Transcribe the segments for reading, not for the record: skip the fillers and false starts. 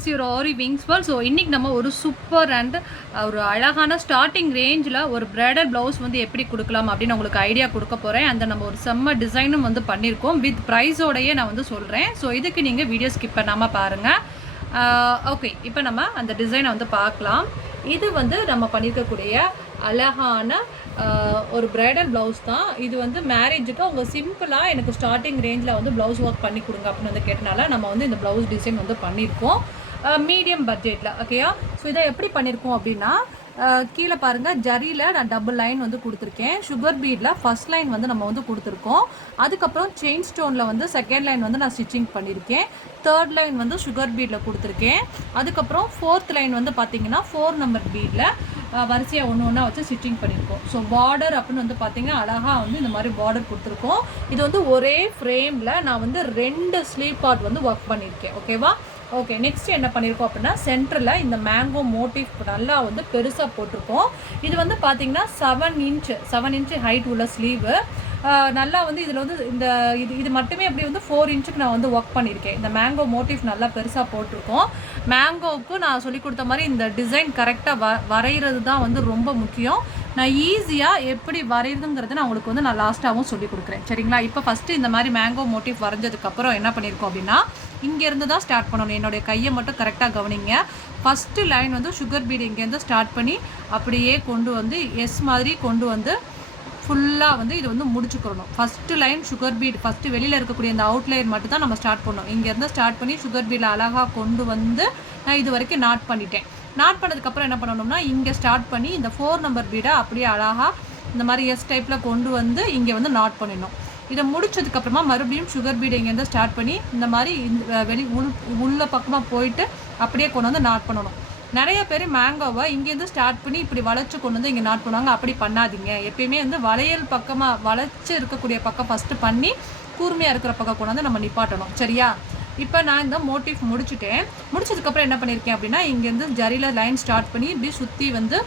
Is your Aariwingsworld. So இன்றைக்கி நம்ம ஒரு சூப்பர் அண்ட் ஒரு அழகான ஸ்டார்டிங் ரேஞ்சில் ஒரு பிரைடல் ப்ளவுஸ் வந்து எப்படி கொடுக்கலாம் அப்படின்னு உங்களுக்கு ஐடியா கொடுக்க போகிறேன். அந்த நம்ம ஒரு செம்ம டிசைனும் வந்து பண்ணியிருக்கோம், வித் ப்ரைஸோடையே நான் வந்து சொல்கிறேன். ஸோ இதுக்கு நீங்கள் வீடியோ ஸ்கிப் பண்ணாமல் பாருங்கள். ஓகே, இப்போ நம்ம அந்த டிசைனை வந்து பார்க்கலாம். இது வந்து நம்ம பண்ணியிருக்கக்கூடிய அழகான ஒரு பிரைடல் ப்ளவுஸ் தான். இது வந்து மேரேஜுக்கு அவங்க சிம்பிளாக எனக்கு ஸ்டார்டிங் ரேஞ்சில் வந்து ப்ளவுஸ் ஒர்க் பண்ணி கொடுங்க அப்படின்னு வந்து கேட்டனால நம்ம வந்து இந்த ப்ளவுஸ் டிசைன் வந்து பண்ணியிருக்கோம் மீடியம் பட்ஜெட்டில். ஓகேயா? ஸோ இதை எப்படி பண்ணியிருக்கோம் அப்படின்னா, கீழே பாருங்கள், ஜரியில் நான் டபுள் லைன் வந்து கொடுத்துருக்கேன். சுகர் பீடில் ஃபர்ஸ்ட் லைன் வந்து நம்ம வந்து கொடுத்துருக்கோம். அதுக்கப்புறம் செயின் ஸ்டோனில் வந்து செகண்ட் லைன் வந்து நான் ஸ்டிச்சிங் பண்ணியிருக்கேன். தேர்ட் லைன் வந்து சுகர் பீடில் கொடுத்துருக்கேன். அதுக்கப்புறம் ஃபோர்த் லைன் வந்து பார்த்திங்கன்னா 4 நம்பர் பீடில் வரிசையாக ஒன்று ஒன்றா வச்சு ஸ்டிச்சிங் பண்ணியிருக்கோம். ஸோ பார்டர் அப்படின்னு வந்து பார்த்திங்கன்னா அழகாக வந்து இந்த மாதிரி பார்டர் கொடுத்துருக்கோம். இது வந்து ஒரே ஃப்ரேமில் நான் வந்து 2 ஸ்லீவ் பார்ட் வந்து ஒர்க் பண்ணியிருக்கேன். ஓகேவா? ஓகே, நெக்ஸ்ட் என்ன பண்ணியிருக்கோம் அப்படின்னா, சென்டரில் இந்த மேங்கோ மோட்டிவ் நல்லா வந்து பெருசாக போட்டிருக்கோம். இது வந்து பார்த்திங்கன்னா 7 இன்ச் ஹைட் உள்ள ஸ்லீவு. நல்லா வந்து இதில் வந்து இந்த இது மட்டுமே அப்படி வந்து 4 இன்ச்சுக்கு நான் வந்து ஒர்க் பண்ணியிருக்கேன். இந்த மேங்கோ மோட்டிவ் நல்லா பெருசாக போட்டிருக்கோம். மேங்கோவுக்கு நான் சொல்லி கொடுத்த மாதிரி இந்த டிசைன் கரெக்டாக வரைகிறது தான் வந்து ரொம்ப முக்கியம். நான் ஈஸியாக எப்படி வரைகிறதுங்கிறத நான் உங்களுக்கு வந்து நான் லாஸ்ட்டாகவும் சொல்லி கொடுக்குறேன். சரிங்களா? இப்போ ஃபஸ்ட்டு இந்த மாதிரி மேங்கோ மோட்டிவ் வரைஞ்சதுக்கப்புறம் என்ன பண்ணியிருக்கோம் அப்படின்னா, இங்கேருந்து தான் ஸ்டார்ட் பண்ணணும். என்னுடைய கையை மட்டும் கரெக்டாக கவனிங்க. ஃபஸ்ட்டு லைன் வந்து சுகர் பீடு இங்கேருந்து ஸ்டார்ட் பண்ணி அப்படியே கொண்டு வந்து எஸ் மாதிரி கொண்டு வந்து ஃபுல்லாக வந்து இது வந்து முடிச்சுக்கிறணும். First line sugar beet, first வெளியில் இருக்கக்கூடிய இந்த அவுட்லைன் மட்டும் தான் நம்ம ஸ்டார்ட் பண்ணோம். இங்கேருந்து ஸ்டார்ட் பண்ணி சுகர் பீடில் அழகாக கொண்டு வந்து நான் இது வரைக்கும் நாட் பண்ணிட்டேன். நாட் பண்ணதுக்கப்புறம் என்ன பண்ணணும்னா, இங்கே ஸ்டார்ட் பண்ணி இந்த 4 நம்பர் பீடை அப்படியே அழகாக இந்த மாதிரி எஸ் டைப்பில் கொண்டு வந்து இங்கே வந்து நாட் பண்ணிடணும். இதை முடிச்சதுக்கப்புறமா மறுபடியும் சுகர் பீடை இங்கேருந்து ஸ்டார்ட் பண்ணி இந்த மாதிரி உள்ள பக்கமாக போயிட்டு அப்படியே கொண்டு வந்து நாட் பண்ணணும். நிறைய பேர் மேங்கோவை இங்கேருந்து ஸ்டார்ட் பண்ணி இப்படி வளைச்சு கொண்டு வந்து இங்கே நாட் பண்ணுவாங்க. அப்படி பண்ணாதீங்க. எப்பயுமே வந்து வளையல் பக்கமாக வளைச்சு இருக்கக்கூடிய பக்கம் ஃபஸ்ட்டு பண்ணி கூர்மையாக இருக்கிற பக்கம் கொண்டு வந்து நம்ம நிப்பாட்டணும். சரியா? இப்போ நான் இந்த மோட்டிவ் முடிச்சுட்டேன். முடிச்சதுக்கப்புறம் என்ன பண்ணியிருக்கேன் அப்படின்னா, இங்கேருந்து ஜரியில் லைன் ஸ்டார்ட் பண்ணி இப்படி சுற்றி வந்து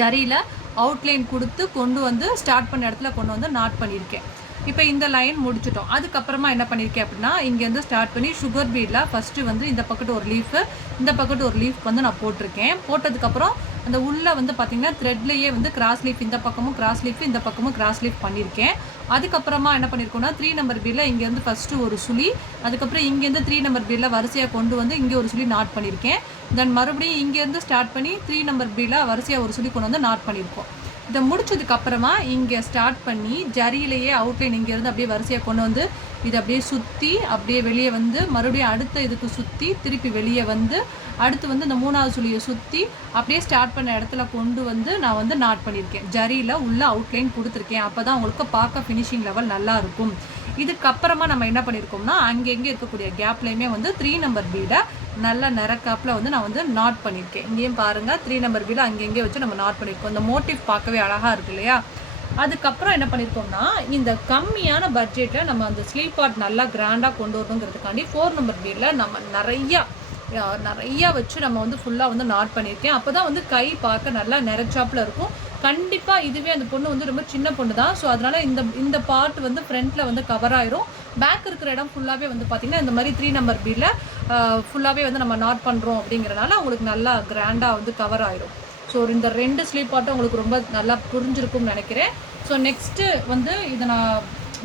ஜரியில் அவுட்லைன் கொடுத்து கொண்டு வந்து ஸ்டார்ட் பண்ண இடத்துல கொண்டு வந்து நாட் பண்ணியிருக்கேன். இப்போ இந்த லைன் முடிச்சிட்டோம். அதுக்கப்புறமா என்ன பண்ணியிருக்கேன் அப்படின்னா, இங்கேருந்து ஸ்டார்ட் பண்ணி சுகர் பீடில் ஃபஸ்ட்டு வந்து இந்த பக்கத்து ஒரு லீஃபு, இந்த பக்கத்து ஒரு லீஃப் வந்து நான் போட்டிருக்கேன். போட்டதுக்கப்புறம் அந்த உள்ளே வந்து பார்த்திங்கன்னா த்ரெட்லேயே வந்து கிராஸ் லீஃப், இந்த பக்கமும் கிராஸ் லீஃப், இந்த பக்கமும் கிராஸ் லீஃப் பண்ணியிருக்கேன். அதுக்கப்புறமா என்ன பண்ணியிருக்கோம்னா, 3 நம்பர் பீடில் இங்கேருந்து ஃபஸ்ட்டு ஒரு சுழி, அதுக்கப்புறம் இங்கேருந்து 3 நம்பர் பீடில் வரிசையாக கொண்டு வந்து இங்கே ஒரு சுழி நாட் பண்ணியிருக்கேன். தென் மறுபடியும் இங்கேருந்து ஸ்டார்ட் பண்ணி 3 நம்பர் பீடில் வரிசையாக ஒரு சுழி கொண்டு வந்து நாட் பண்ணியிருக்கோம். இதை முடிச்சதுக்கப்புறமா இங்கே ஸ்டார்ட் பண்ணி ஜரியிலேயே அவுட்லைன் இங்கேருந்து அப்படியே வரிசையாக கொண்டு வந்து இதை அப்படியே சுற்றி அப்படியே வெளியே வந்து மறுபடியும் அடுத்த இதுக்கு சுற்றி திருப்பி வெளியே வந்து அடுத்து வந்து இந்த 3வது சுழியை சுற்றி அப்படியே ஸ்டார்ட் பண்ண இடத்துல கொண்டு வந்து நான் வந்து நாட் பண்ணியிருக்கேன். ஜரியில் உள்ள அவுட்லைன் கொடுத்துருக்கேன். அப்போ தான் உங்களுக்கு பார்க்க ஃபினிஷிங் லெவல் நல்லாயிருக்கும். இதுக்கப்புறமா நம்ம என்ன பண்ணியிருக்கோம்னா, அங்கங்கே இருக்கக்கூடிய கேப்லேயுமே வந்து 3 நம்பர் பீடை நல்லா நிறக்காப்பில் வந்து நான் வந்து நாட் பண்ணியிருக்கேன். இங்கேயும் பாருங்கள், 3 நம்பர் பீடை அங்கங்கே வச்சு நம்ம நாட் பண்ணியிருக்கோம். இந்த மோட்டிவ் பார்க்கவே அழகாக இருக்கு இல்லையா? அதுக்கப்புறம் என்ன பண்ணியிருக்கோம்னா, இந்த கம்மியான பட்ஜெட்டில் நம்ம அந்த ஸ்லீவ் பார்ட் நல்லா கிராண்டாக கொண்டு வரணுங்கிறதுக்காண்டி 4 நம்பர் பீடில் நம்ம நிறையா வச்சு நம்ம வந்து ஃபுல்லாக வந்து நாட் பண்ணியிருக்கேன். அப்போ தான் வந்து கை பார்க்க நல்லா நிறைச்சாப்பில் இருக்கும். கண்டிப்பாக இதுவே அந்த பொண்ணு வந்து ரொம்ப சின்ன பொண்ணு தான். ஸோ அதனால் இந்த பார்ட் வந்து ஃப்ரண்ட்டில் வந்து கவர் ஆயிரும். பேக் இருக்கிற இடம் ஃபுல்லாகவே வந்து பார்த்திங்கன்னா இந்த மாதிரி 3 நம்பர் பீடில் ஃபுல்லாகவே வந்து நம்ம நாட் பண்ணுறோம். அப்படிங்கிறனால உங்களுக்கு நல்லா கிராண்டாக வந்து கவர் ஆயிரும். ஸோ இந்த 2 ஸ்லீவ் பார்ட்டும் உங்களுக்கு ரொம்ப நல்லா புரிஞ்சிருக்கும்னு நினைக்கிறேன். ஸோ நெக்ஸ்ட்டு வந்து இதை நான்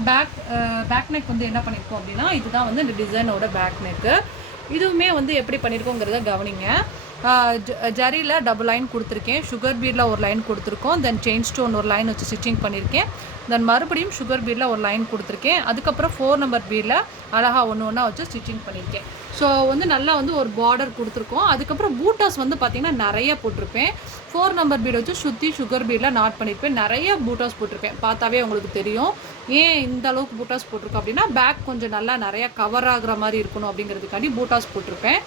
பேக் நெக் வந்து என்ன பண்ணியிருக்கோம் அப்படின்னா, இதுதான் வந்து இந்த டிசைனோட பேக் நெக்கு. இதுவுமே வந்து எப்படி பண்ணியிருக்கோங்கிறத கவனிங்க. ஜரியில் டபுள் லைன் கொடுத்துருக்கேன், சுகர் பீடில் ஒரு லைன் கொடுத்துருக்கோம், தென் செயின் ஸ்டோன் ஒரு லைன் வச்சு ஸ்டிச்சிங் பண்ணியிருக்கேன், தென் மறுபடியும் சுகர் பீடில் ஒரு லைன் கொடுத்துருக்கேன். அதுக்கப்புறம் 4 நம்பர் பீடில் அழகாக ஒன்று ஒன்றா வச்சு ஸ்டிச்சிங் பண்ணியிருக்கேன். ஸோ வந்து நல்லா வந்து ஒரு பார்டர் கொடுத்துருக்கோம். அதுக்கப்புறம் பூட்டாஸ் வந்து பார்த்திங்கன்னா நிறைய போட்டிருப்பேன். 4 நம்பர் பீடை வச்சு சுற்றி சுகர் பீடில் நாட் பண்ணியிருப்பேன். நிறைய பூட்டாஸ் போட்டிருப்பேன். பார்த்தாவே உங்களுக்கு தெரியும். ஏன் இந்த அளவுக்கு பூட்டாஸ் போட்டிருக்கோம் அப்படின்னா, பேக் கொஞ்சம் நல்லா நிறையா கவர் ஆகிற மாதிரி இருக்கணும் அப்படிங்கிறதுக்காண்டி பூட்டாஸ் போட்டிருப்பேன்.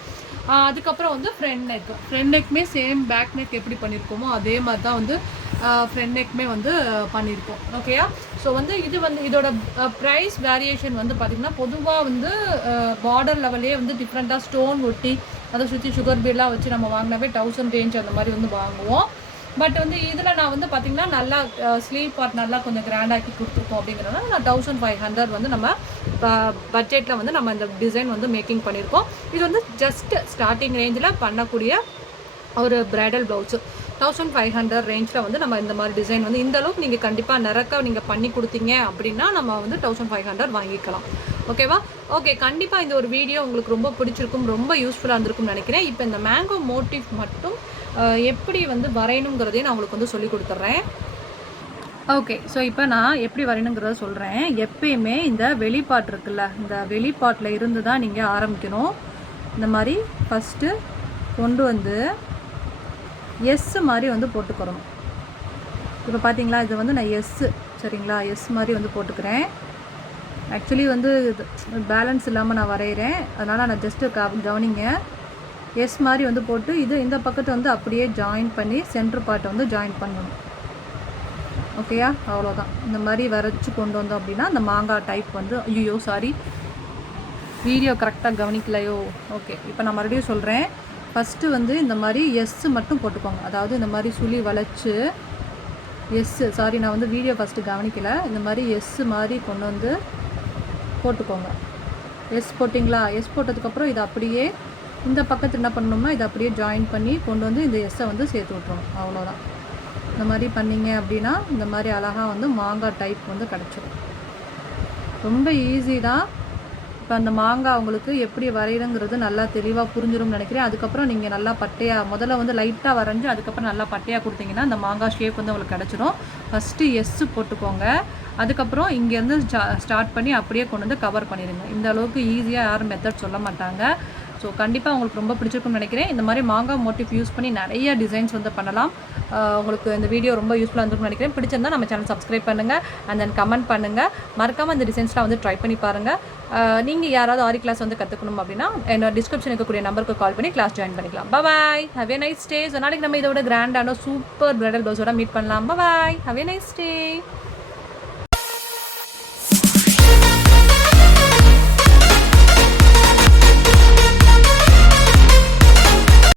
அதுக்கப்புறம் வந்து ஃப்ரண்ட் நெக்குமே சேம் பேக் நெக் எப்படி பண்ணியிருக்கோமோ அதே மாதிரி தான் வந்து ஃப்ரண்ட் நெக்குமே வந்து பண்ணியிருக்கோம். ஓகேயா? ஸோ வந்து இது வந்து இதோட ப்ரைஸ் வேரியேஷன் வந்து பார்த்திங்கன்னா, பொதுவாக வந்து பார்டர் லெவலே வந்து டிஃப்ரெண்ட்டாக ஸ்டோன் ஒட்டி அதை சுற்றி சுகர் பீடெலாம் வச்சு நம்ம வாங்கினாவே 1000 ரேஞ்ச் அந்த மாதிரி வந்து வாங்குவோம். பட் வந்து இதில் நான் வந்து பார்த்திங்கன்னா நல்லா ஸ்லீவ் பார்ட் நல்லா கொஞ்சம் கிராண்டாக்கி கொடுத்துருக்கோம். அப்படிங்கிறனால நான் 1500 வந்து நம்ம பட்ஜெட்டில் வந்து நம்ம இந்த டிசைன் வந்து மேக்கிங் பண்ணியிருக்கோம். இது வந்து ஜஸ்ட் ஸ்டார்டிங் ரேஞ்சில் பண்ணக்கூடிய ஒரு பிரைடல் ப்ளவுஸு 1500 ரேஞ்சில் வந்து நம்ம இந்த மாதிரி டிசைன் வந்து இந்த அளவுக்கு நீங்கள் கண்டிப்பாக நிறக்க நீங்கள் பண்ணி கொடுத்தீங்க அப்படின்னா நம்ம வந்து 1500 வாங்கிக்கலாம். ஓகேவா? ஓகே, கண்டிப்பாக இந்த ஒரு வீடியோ உங்களுக்கு ரொம்ப பிடிச்சிருக்கும், ரொம்ப யூஸ்ஃபுல்லாக இருந்திருக்கும்னு நினைக்கிறேன். இப்போ இந்த மேங்கோ மோட்டிவ் மட்டும் எப்படி வந்து வரையணுங்கிறதையும் நான் உங்களுக்கு வந்து சொல்லி கொடுத்துட்றேன். ஓகே, ஸோ இப்போ நான் எப்படி வரையணுங்கிறத சொல்கிறேன். எப்பயுமே இந்த வெளிப்பாட் இருக்குல்ல, இந்த வெளிப்பாட்டில் இருந்து தான் நீங்கள் ஆரம்பிக்கணும். இந்த மாதிரி ஃபஸ்ட்டு கொண்டு வந்து எஸ் மாதிரி வந்து போட்டுக்கிறோம். இப்போ பார்த்தீங்களா, இது வந்து நான் எஸ்ஸு, சரிங்களா, எஸ் மாதிரி வந்து போட்டுக்கிறேன். ஆக்சுவலி வந்து பேலன்ஸ் இல்லாமல் நான் வரைகிறேன், அதனால் நான் ஜஸ்ட்டு கவனிங்க. எஸ் மாதிரி வந்து போட்டு இது இந்த பக்கத்தை வந்து அப்படியே ஜாயின் பண்ணி சென்டர் பார்ட்டை வந்து ஜாயின் பண்ணணும். ஓகேயா? அவ்வளோதான். இந்த மாதிரி வரைச்சி கொண்டு வந்தோம் அப்படின்னா அந்த மாங்காய் டைப் வந்து ஐயோ சாரி வீடியோ கரெக்டாக கவனிக்கலையோ. ஓகே, இப்போ நான் மறுபடியும் சொல்கிறேன். ஃபஸ்ட்டு வந்து இந்த மாதிரி எஸ்ஸு மட்டும் போட்டுக்கோங்க. அதாவது இந்த மாதிரி சுழி வளைச்சி எஸ்ஸு, சாரி நான் வந்து வீடியோ ஃபஸ்ட்டு கவனிக்கலை. இந்த மாதிரி எஸ்ஸு மாதிரி கொண்டு வந்து போட்டுக்கோங்க. எஸ் போட்டிங்களா? எஸ் போட்டதுக்கப்புறம் இதை அப்படியே இந்த பக்கத்தில் என்ன பண்ணணும்னா இதை அப்படியே ஜாயின் பண்ணி கொண்டு வந்து இந்த எஸ்ஸை வந்து சேர்த்து விட்றணும். அவ்வளோதான். இந்த மாதிரி பண்ணிங்க அப்படின்னா இந்த மாதிரி அழகாக வந்து மாங்காய் டைப் வந்து கிடச்சிடும். ரொம்ப ஈஸி தான். இப்போ அந்த மாங்காய் உங்களுக்கு எப்படி வரைகிறங்கிறது நல்லா தெளிவாக புரிஞ்சிடும்னு நினைக்கிறேன். அதுக்கப்புறம் நீங்கள் நல்லா பட்டையாக முதல்ல வந்து லைட்டாக வரைஞ்சி அதுக்கப்புறம் நல்லா பட்டையாக கொடுத்தீங்கன்னா அந்த மாங்காய் ஷேப் வந்து உங்களுக்கு கிடச்சிடும். ஃபஸ்ட்டு எஸ்ஸு போட்டுக்கோங்க. அதுக்கப்புறம் இங்கேருந்து ஸ்டார்ட் பண்ணி அப்படியே கொண்டு வந்து கவர் பண்ணிடுங்க. இந்த அளவுக்கு ஈஸியாக யாரும் மெத்தட் சொல்ல மாட்டாங்க. ஸோ கண்டிப்பாக உங்களுக்கு ரொம்ப பிடிச்சிருக்கும்னு நினைக்கிறேன். இந்த மாதிரி மாங்காய் மோட்டிவ் யூஸ் பண்ணி நிறைய டிசைன்ஸ் வந்து பண்ணலாம். உங்களுக்கு இந்த வீடியோ ரொம்ப யூஸ்ஃபுல்லாக இருந்திருக்கும்னு நினைக்கிறேன். பிடிச்சிருந்தா நம்ம சேனல் சப்ஸ்கிரைப் பண்ணுங்கள், அண்ட் தென் கமெண்ட் பண்ணுங்கள். மறக்காமல் இந்த டிசைன்ஸ்லாம் வந்து ட்ரை பண்ணி பாருங்கள். நீங்கள் யாராவது ஆரி கிளாஸ் வந்து கற்றுக்கணும் அப்படின்னா என்னோட டிஸ்கிரிப்ஷன் இருக்கக்கூடிய நம்பருக்கு கால் பண்ணி கிளாஸ் ஜாயின் பண்ணிக்கலாம். Bye, have a nice day. So நாளைக்கு நம்ம இதோட கிராண்டான சூப்பர் பிரைடல் ப்ளவுஸோட மீட் பண்ணலாம். Bye, have a nice day.